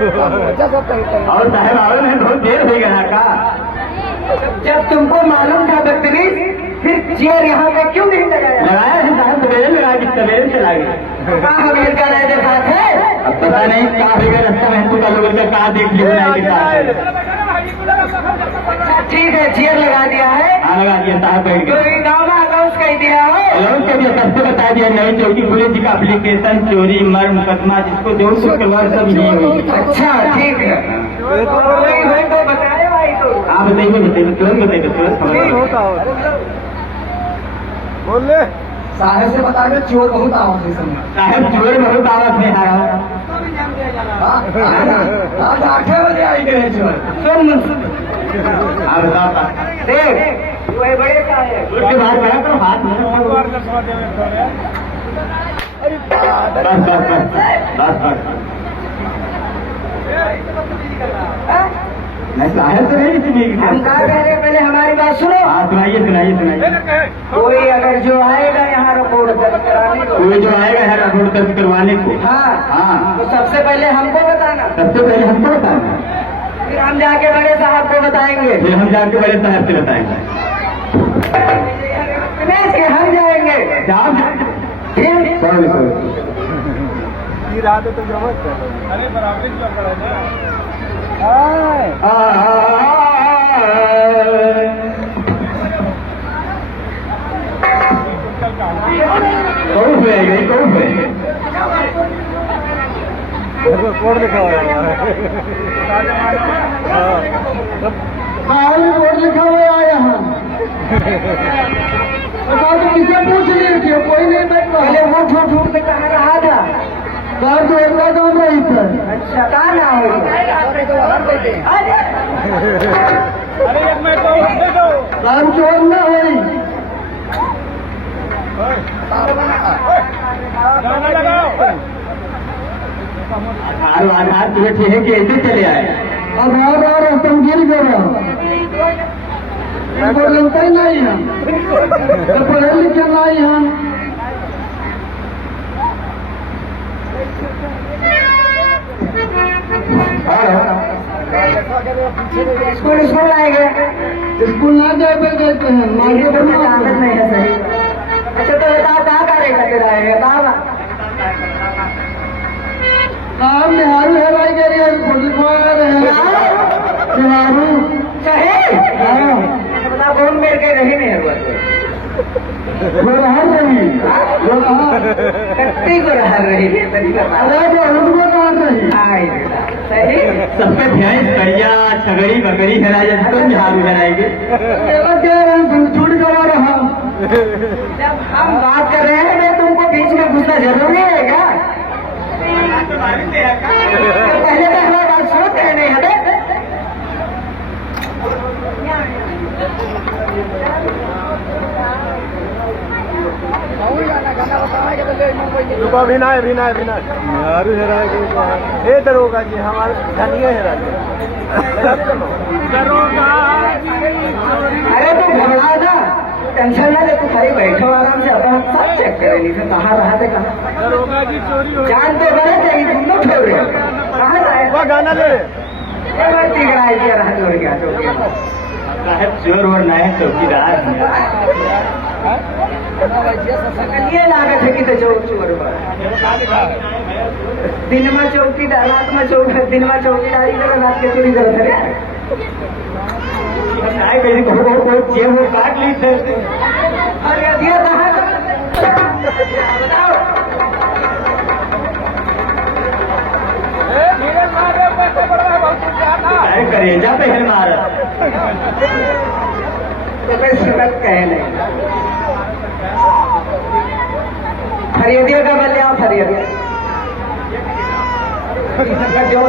और साहब आवल में बहुत देर हो गया का। जब तुमको मालूम था बदतमीज, फिर चेयर यहाँ पे क्यों नहीं लगाया? लगाया है साहब, सवेरे लगा दी, सवेरे से लगी। कहाँ हमें का रहते साथ है? अब पता नहीं कहाँ हो गया रास्ता में, तो लोगों का कहाँ देख लिया नहीं के साथ। ठीक है, चेयर लगा दिया है। हाँ लगा दिया साहब, बैठ तो गए। गाँव में अनाउंस कर दिया हो। अलाउंस कर दिया, सबसे बता दिया नई चौकी पुलिस जी का एप्लीकेशन चोरी मर मुकदमा जिसको जो कुछ करवा सब नहीं हुई। अच्छा ठीक है, वही तो बताए भाई। तो आप बताइए तुरंत बताइए तुरंत। बोल ले साहब से बता दो, चोर बहुत आवाज है समझ। साहब चोर बहुत आवाज में आ रहा। आज 8 बजे आई गए चोर। आप बताओ देख वही बड़े का है। उसके बाद गया तो हाथ में बस नहीं साहब से नहीं सुनिए। हम कहा कह रहे पहले हमारी बात सुनो। हाँ सुनाइए सुनाइए सुनाइए। कोई अगर जो आएगा यहाँ रिपोर्ट दर्ज कराने को, कोई जो आएगा है रिपोर्ट दर्ज करवाने को, हाँ हाँ तो सबसे पहले हमको बताना, सबसे पहले हमको बताना, फिर हम जाके बड़े साहब को बताएंगे, फिर हम जाके बड़े साहब से बताएंगे। रमेश के हम जाएंगे। फिर ये रात तो जबरदस्त है। अरे बराबर क्यों पड़ा ना। कौन हुएगा कौन हुएगा? बोर्ड लिखा हुआ है। बोर्ड लिखा हुआ है यहाँ। तो किसे पूछ लिए थे? कोई नहीं बैठ पहले वो झूठ झूठ में कहा रहा था। कार तो एक काम रही था। अच्छा कहा ना हो अरे एक मिनट तो कार चोर न हुई। गाना लगाओ। आधार तुम्हें ठीक है कि ऐसे चले आए? आधार तुम गिर गए लगता ही नहीं है, पढ़े लिखे नहीं है। स्कूल स्कूल आएंगे, स्कूल ना जाए कहते हैं, मार्केट में आदत नहीं है सही। अच्छा तो बताओ कहाँ का रहेगा तेरा आएगा? कहाँ बिहारू है भाई कह रही है, बिहारू सही। बताओ कौन मेरे के रही नहीं है गोरहर रही, कट्टी गोरहर रही। सही सब पे भैंस बढ़िया छगड़ी बकरी है राजा सब बिहार में बनाएंगे। छूट करा रहा। जब हम बात कर रहे हैं मैं तुमको बीच में घुसना जरूरी है क्या? पहले तो हमारी बात सुनते हैं नहीं हमें। विनाय विनाय विनाय यारू हेरा ये दरोगा जी हमारे धनिया हेरा दरोगा। अरे तू घबरा ना, टेंशन ना ले, तू खाली बैठो आराम से, अपना सब चेक करे नहीं तो कहाँ रहा थे कहाँ। दरोगा जी चोरी हो जानते बड़े तेरी दोनों छोड़ रहे कहाँ जाए? वो गाना ले तिगड़ाई दिया रहा चोर गया साहब चोर और नए चौकीदार ये लागत है कि तो चोर चोर दिन में चौकीदार, रात में चौकीदार, दिन में चौकीदारी करो, रात के चोरी करो। मेरी को जेब में काट ली थे। अरे दिया कहाँ बताओ। करेजा पे है मारा तो मैं सुनत कहे नहीं। खरीदिए का बल्ले आप खरीदिए जो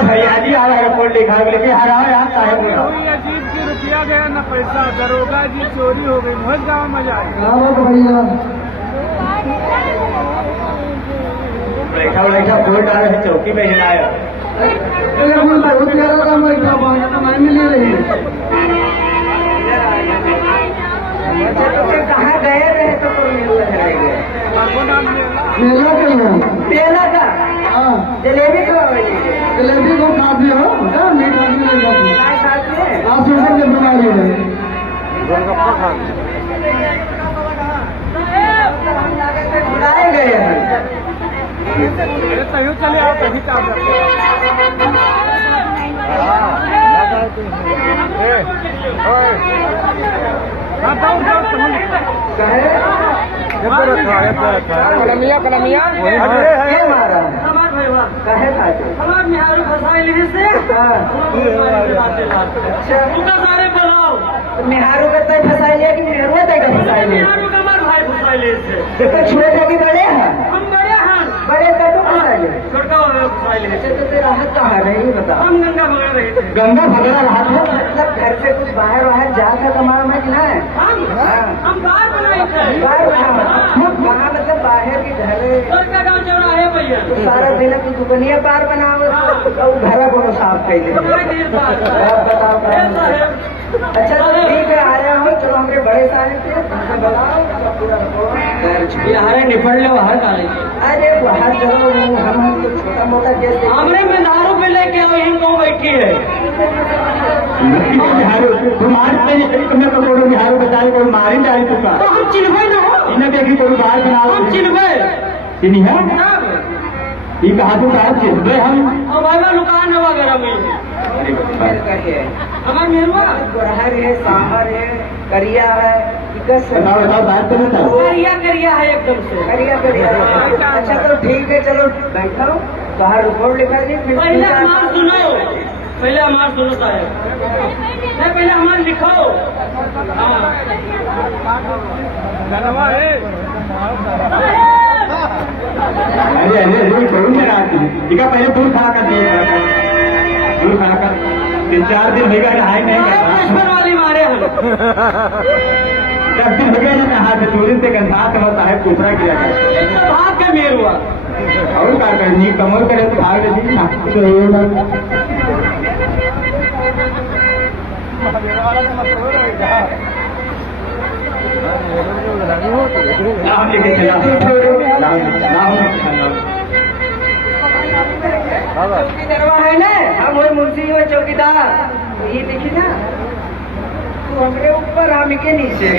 फरियादी आ रहा है रिपोर्ट लिखा लेकिन हराओ यार साहब अजीब की रुपया गया न पैसा, दरोगा जी चोरी हो गई, बहुत गाँव मजा आया। बैठा बैठा फोन डाल रहे चौकी में हिलाया। मिली रही कहाँ गए रहे तो मेला का जलेबी खिलाओ। हैं गोलगप्पा खा बुलाए गए हैं। अरे तैयो चले आओ कहीं काम कलमिया कलमिया ये मारा कहे खाते हमारे निहारू फसाई ली से अच्छा सारे बुलाओ निहारू का तय फसाई लिया कि निहारू तय का फसाई लिया निहारू का हमारे भाई फसाई ली से तो छोटे कि बड़े हैं हम बड़े हैं बड़े का तो फसाई लिया छोटा फसाई ली अच्छा तो तेरा हाथ कहाँ है ये बता हम गंगा पकड़ रहे थे गंगा भगवान हाथ में मतलब घर से कुछ बाहर बाहर जाकर कमाना है कि नहीं हम बाहर बनाए थे वहाँ मतलब बाहर की घर का गाँव चौराहे भैया तो सारा दिन की दुकनिया पार बनाओ और घर को साफ कर दे बताओ अच्छा तो ठीक है आ रहा हूँ चलो हमारे बड़े सारे थे उनसे बताओ पूरा हमारे निपट लो बाहर डाले अरे बाहर चलो हम तो छोटा मोटा केस हमने में दारू पे लेके आओ यहीं कौन बैठी है तुम्हें तो कोई बिहार बताए कोई मारी जाए तुका तो हम चिन्हवे न हो इन्हें देखी कोई बाहर बनाओ हम चिन्हवे चिन्ह है ये कहा तो कहा चिन्ह हम हमारा दुकान है वगैरह में हमारे मेहरवा गुरहर है सांभर है करिया है बताओ बताओ बात तो बताओ करिया करिया है एकदम से करिया करिया अच्छा तो ठीक है चलो बैठो बाहर रिपोर्ट लिखा दी फिर पहले हमार सुनो पहले हमार सुनो साहब नहीं पहले हमार लिखो हाँ अरे अरे अरे कौन से रात ठीक है पहले दूर खड़ा कर दिए दूर खड़ा कर 3-4 दिन हो गया नहाए नहीं पुष्पर वाली मारे हम 10 दिन हो गया नहा से दूर से गंधा समझ साहब दूसरा किया गया ये सब भाग के मेर हुआ और क्या करनी कमर करे तो भाग दे ना तो ये नाम लेके चला चौकीदारवा है ना हम वही मुंशी हुए चौकीदार ये देखी ना तू हमरे ऊपर हम के नीचे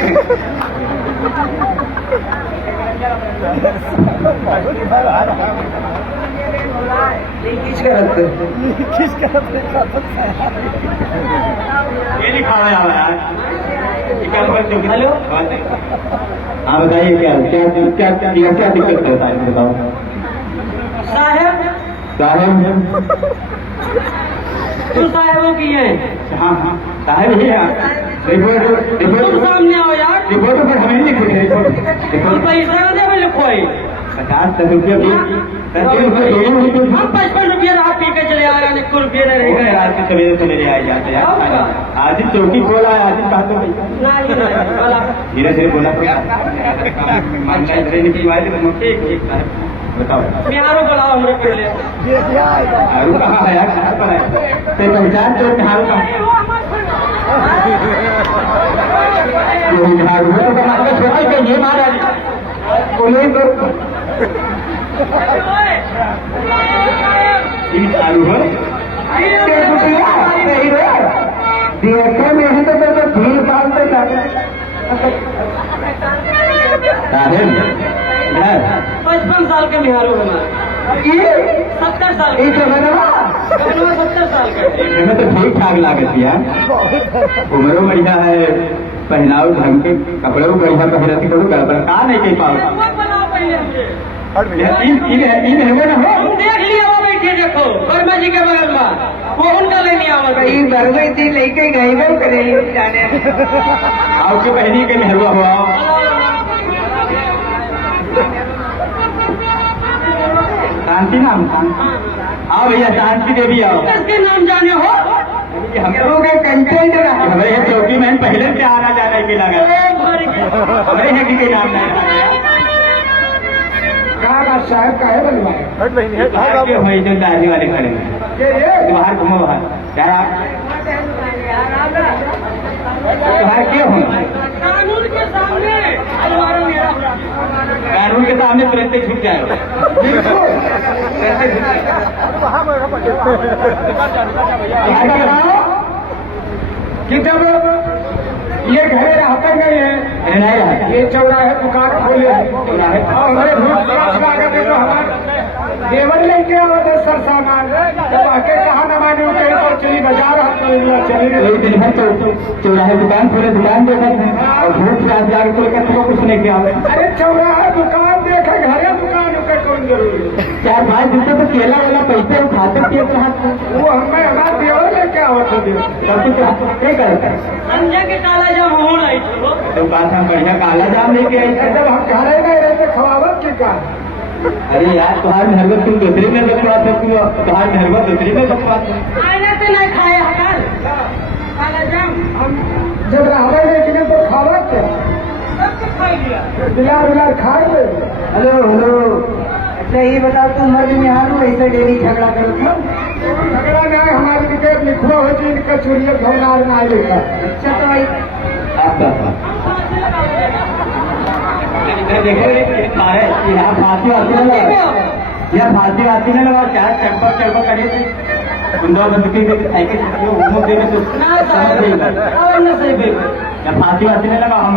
ये लिखा है यार हेलो हाँ बताइए क्या क्या क्या क्या क्या दिक्कत होता है बताओ साहब साहब तुम साहबों की है हाँ हाँ साहब ही है रिपोर्ट तुम रिपोर्ट सामने आओ यार रिपोर्ट पर हमें लिखो रिपोर्ट तुम पैसा दे में लिखो है 50 रुपये भी 10 रुपये हम 55 रुपये रात पी के चले आ रहे हैं 1 रुपये रह गए रात के सवेरे से मेरे आए जाते यार आज चौकी खोला है आज कहा तो धीरे धीरे बोला बताओ बिहारो बुलाओ हमरे पहले हारू कहाँ है यार कहाँ पर है ते पहचान तो हारू कहाँ हारू है तो कहाँ छोटा के ये मारा बोले तो इन हारू है देखने में है तो भीड़ भाड़ से साहिब 55 साल के बिहारो हमारे ये 70 साल के एक जमाना 70 साल का हमें तो ठीक ठाक लागत यार उम्र बढ़िया है पहनाव ढंग के कपड़े बढ़िया पहनती करो गड़बड़ का नहीं कह पाओ बुलाओ पहले हमसे इन है ना हो तुम देख लिया वो बैठे देखो वर्मा जी के बगल में वो उनका लेने आवा कहीं बरगई थी लेके गई गई करेली जाने आपके पहनी के मेहरुआ हुआ शांति नाम हाँ भैया शांति देवी आओ किसके नाम जाने हो हम लोग कंटेंट हमारे यहाँ चौकी में पहले से आना जाने के लगा हमारे यहाँ के नाम नहीं कहाँ बात साहब का है बनवाए जो दादी वाले खड़े हैं बाहर घूमो बाहर क्या बाहर क्यों हो कानून के सामने कानून के सामने तुरंत ही छूट जाएगा क्या ये घरे रहते नहीं है, नहीं रहा ये चौराहे दुकान खोले और हमारे भूत स्वागत है तो हमारे देवर लेके आओ तो सर सामान जब आके कहा न माने कहीं पर चली बाजार चली वही दिन भर चौराहे दुकान खोले, दुकान देखा था और भूख प्यास जाकर तो कहते हो कुछ नहीं किया। अरे चौराहा दुकान देखे घरे दुकान का कौन जरूरी है? 4-5 दिन से तो केला वेला पैसे उठाते थे वो हमें हमारे देवर लेके आओ तो क्या करता संजय के काला जब हो रही तो बात हम बढ़िया काला जाम लेके आए थे। जब हम घरे नहीं रहते खवावत की का अरे यार तुम्हारे मेहरबत तुम दूसरी में बकवास है, तुम्हारे मेहरबत दूसरी में बकवास है। आने से नहीं खाए हकार काला जाम हम जब रहते लेकिन तो खावत सब कुछ खा लिया। बिलार खाए ले। हेलो हेलो, अच्छा ये बताओ तुम मर्द में हाल हो ऐसे डेली झगड़ा करो था? झगड़ा नहीं हमारे विकेट लिखवा हो जी इनका चूड़िया धोनार ना लिखा। अच्छा तो भाई देखो यहाँ फांसी आती नहीं लगा, यहाँ फांसी आती नहीं लगा, क्या चढ़पा करे थे गुंडा बंदूकी के साइकिल घूमो देने तो यहाँ फांसी आती नहीं लगा हम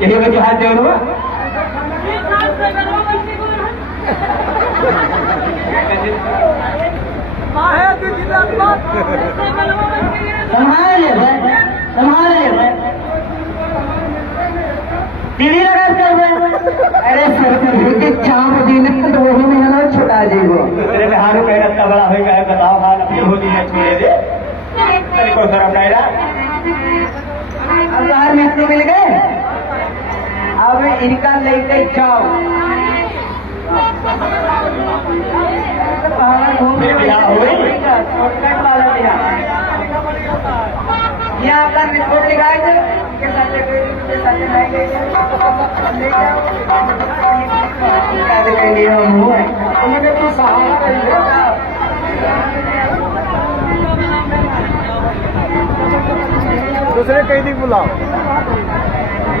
यही वजह हाथ जोड़ हुआ टीवी लगा कर अरे सर चाप दिन तो वही में ना छोटा जी वो तेरे में हारू कहीं इतना बड़ा हो गया है, बताओ हाल अपनी होती है छोड़े दे तेरे को शर्म नहीं रहा। अब बाहर मिस्त्री मिल गए, अब इनका लेके जाओ शॉर्टकट वाला दिया यहाँ आपका रिपोर्ट लिखाए थे उनके साथ मैंने तो सहारा दूसरे कहीं नहीं बुलाओ।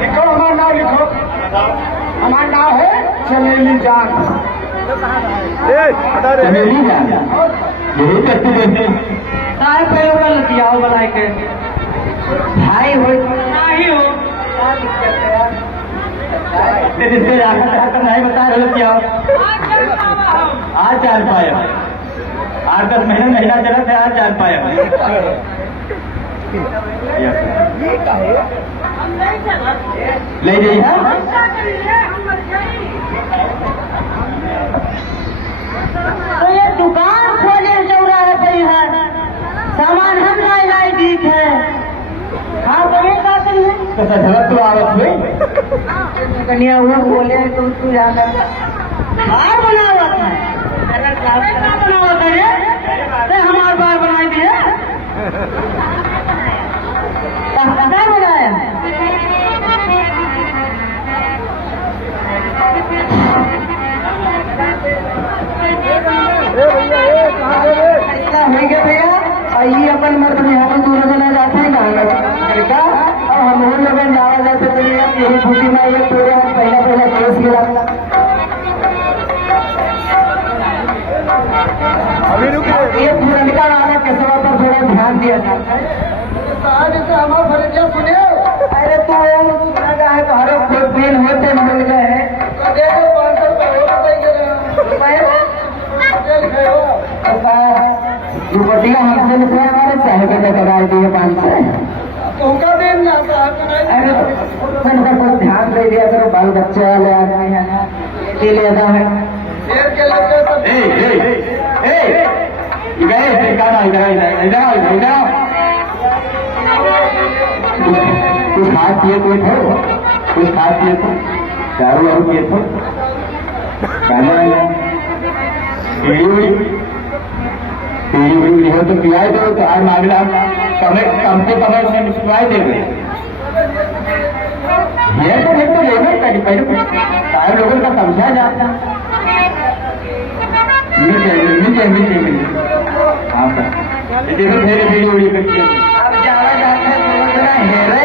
लिखो हमारा नाम लिखो, हमारा नाम है चमेली जान। चमेली जान यही करते रहते सारे पहले वाला लतियाओ बनाए के भाई हो नहीं हो जिससे जाकर नहीं बता रहे क्या आज 4 पाया 8-10 महीना चला था, आज 4 पाया ले जाइए। तो ये दुकान खोले चौराहे पे है, सामान हम लाई लाई दी है। हाँ तो ये क्या करिए तो झलक तो आवत हुई कन्या वो बोले तो तू जाना बार बना हुआ था बना हुआ था ये हमारे बार बनाई दिए क्या बनाया हो गया भैया और ये अपन मर्द में हम दूर बना जाते हैं लड़का और हम और लोग जावा जाते तो यही खुशी में ये पूरे हम पहला केस गिरा ये पुरनका वाला केसवा पर थोड़ा ध्यान दिया था। हमारा फरिया सुने अरे तो है हर कोई दिन होते मिल गए दुपट्टिया हमसे लिखा हमारे साहब ने कराई दिए 500 उनका दिन अरे उनका कुछ ध्यान दे दिया करो, बाल बच्चे वाले आदमी है ना ये लेता है कुछ खास पिए कोई थे, कुछ खास पिए थे, दारू वारू पिए थे, पीड़ी हो तो पियाए दो तो आज मांगना कम से कम उन्हें पिवाए देंगे। ये तो नहीं तो लेना पहले सारे लोगों का समझा जाता मिल हाँ सर देखो मेरे वीडियो अब ज्यादा जाते हैं तो हेरे